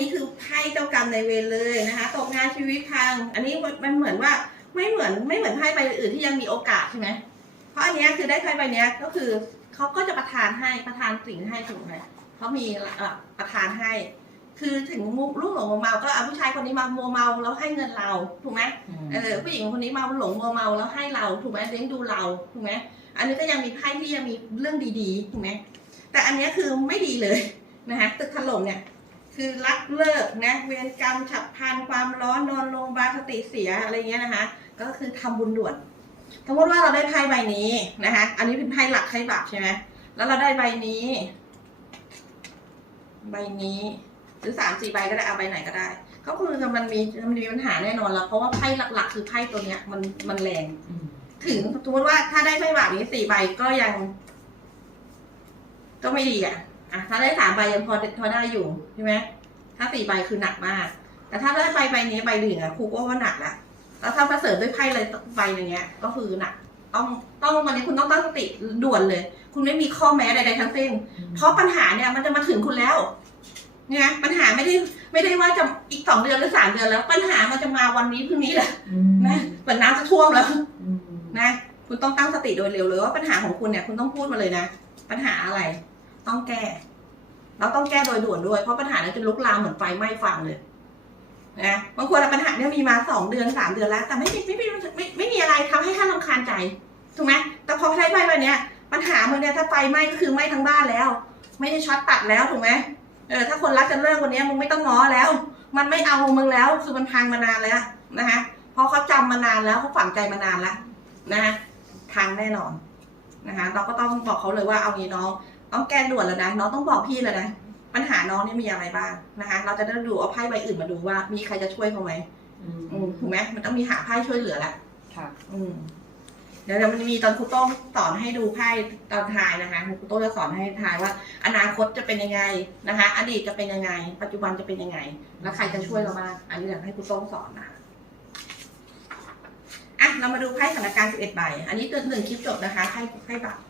นี้คือไพ่เจ้ากรรมในายเวรเลยนะคะ ตกงานชีวิตพัง อันนี้มันเหมือนว่าไม่เหมือนไม่เหมือนไพ่ใบอื่นที่ยังมีโอกาสใช่ไหมเพราะอันเนี้ยคือได้ไพ่ใบเนี้ยก็คือเขาก็จะประทานให้ประทานสิ่งให้ถูกไหมเขามีเอ่อประทานให้ คือถึงมุลูกหลงมัวเมา ก็เอาผู้ชายคนนี้มามัวเมาแล้วให้เงินเราถูกไหมเออผู้หญิงคนนี้มาหลงมัวเมาแล้วให้เราถูกไหมเลี้ยงดูเราถูกไหมอันนี้ก็ยังมีไพ่ที่ยังมีเรื่องดีๆถูกไหมแต่อันเนี้ยคือไม่ดีเลยนะคะตึกถล่มเนี่ย คือรักเลิกนะ เวรกรรมฉับพลันความร้อนนอนโรงพยาบาลสติเสียอะไรเงี้ยนะคะ ก็คือทำบุญด่วน สมมติว่าเราได้ไพ่ใบนี้นะคะ อันนี้เป็นไพ่หลักไพ่บาปใช่ไหมแล้วเราได้ใบนี้ ใบนี้ หรือสามสี่ใบก็ได้เอาใบไหนก็ได้ ก็คือมันมีมันมีปัญหาแน่นอนแล้วเพราะว่าไพ่หลักๆ คือไพ่ตัวเนี้ย มันมันแรง ถึงสมมติว่าถ้าได้ไพ่บาทนี้สี่ใบก็ยัง ก็ไม่ดีอะ อะถ้าได้สามใบยังพอพอได้อยู่ใช่ไหมถ้าสี่ใบคือหนักมาก แต่ถ้าได้ใบใบนี้ใบหนึ่งอะครูก็ว่าหนักละแล้วถ้ามาเสริมด้วยไพ่เลยใบอย่างเงี้ย ก็คือหนักต้องต้องวันนี้คุณต้องตั้งสติด่วนเลย คุณไม่มีข้อแม้ใดๆทั้งสิ้น เพราะปัญหาเนี่ยมันจะมาถึงคุณแล้วเนี่ยปัญหาไม่ได้ไม่ได้ว่าจะอีกสองเดือนหรือสามเดือนแล้ว ปัญหามันจะมาวันนี้พรุ่งนี้แหละนะเหมือนน้ำจะท่วมแล้วนะคุณต้องตั้งสติโดยเร็วเลยว่าปัญหาของคุณเนี่ยคุณต้องพูดมาเลยนะ ปัญหาอะไร ต้องแก้ เราต้องแก้โดยด่วนด้วย เพราะปัญหานั้นจะลุกลามเหมือนไฟไหม้ฟังเลยนะบางคนปัญหาเนี่ยมีมาสองเดือนสามเดือนแล้ว แต่ไม่ไม่ไม่ไม่ไม่ไม่มีอะไรทำให้ท่านรำคาญใจถูกไหมแต่พอใช้ไฟแบบเนี้ยปัญหามันเนี่ยถ้าไฟไหม้ก็คือไหม้ทั้งบ้านแล้ว ไม่ได้ช็อตตัดแล้วถูกไหมเออถ้าคนรักจะเลิกวันนี้มึงไม่ต้องง้อแล้ว มันไม่เอามึงแล้วคือมันพังมานานแล้วนะคะเพราะเขาจำมานานแล้วเขาฝังใจมานานแล้วนะคะทางแน่นอนนะคะเราก็ต้องบอกเขาเลยว่าเอางี้น้อง ต้องแก้ด่วนแล้วนะน้องต้องบอกพี่เลยนะปัญหาน้องนี่มีอะไรบ้างนะคะ เราจะได้ดูเอาไพ่ใบอื่นมาดูว่า มีใครจะช่วยเขาไหมอืมถูกไหมมันต้องมีหาไพ่ช่วยเหลือแหละค่ะ อืมเดี๋ยวเดี๋ยวมันจะมีตอนครูโต้งสอนให้ดูไพ่ตอนทายนะคะครูโต้งจะสอนให้ทายว่า อนาคตจะเป็นยังไงนะคะ อดีตจะเป็นยังไง ปัจจุบันจะเป็นยังไง แล้วใครจะช่วยเราบ้างอันนี้อยากให้ครูโต้งสอนนะคะอะเรามาดูไพ่สถานการณ์11ใบอันนี้ตัวหนึ่งคลิปจบนะคะไพ่ไพ่บัตร